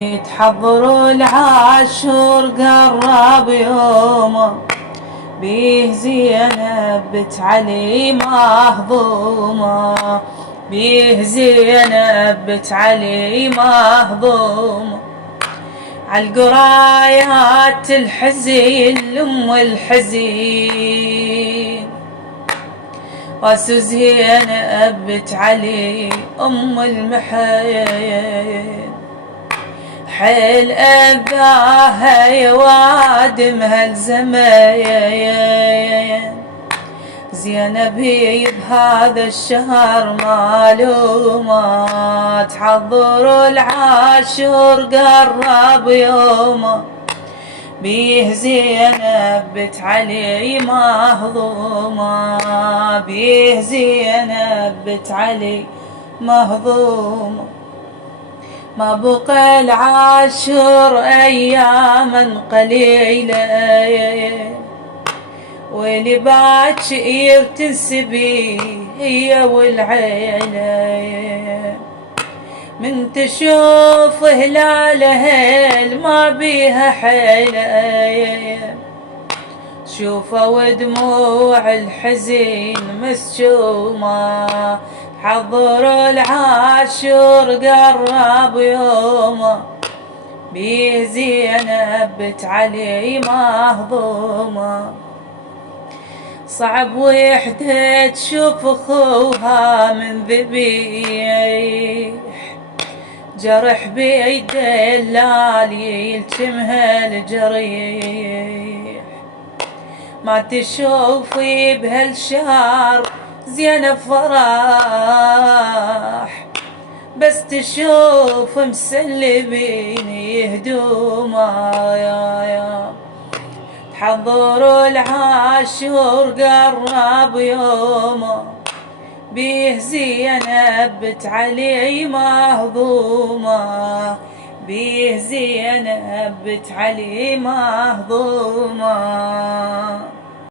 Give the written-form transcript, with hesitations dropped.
تحضروا العاشور قرب يومه، بيه زينب بنت علي مهضومة، بيه زينب بنت علي مهضومة. عالقرايات الحزين لأم الحزين، راس زينب بنت علي أم المحين. حيل أباها يوادمها الزمان، زينب هي بهذا الشهر معلومة. تحضر العاشور قرب يومه، بيه زينب بنت علي مهضومة، بيه زينب بنت علي مهضومة. ما بقى العاشر أياما قليلة، واللي باكر تنسبي هي والعيلة. من تشوف هلالها ما بيها حيلة، شوفوا دموع الحزين مسجومة. حضر العاشور قرب يومه، بيه زينب بنت علي مهضومة. صعب وحدة تشوف اخوها من ذبيح، جرح بيد اللالي يلتمها الجريح. ما تشوفي بهالشهر زينب فرح، بس تشوف مسلبين يهدوما. يا تحضروا العاشور قرب يومه، بيه زينب بنت علي مهضومة، بيه زينب بنت علي مهضومة.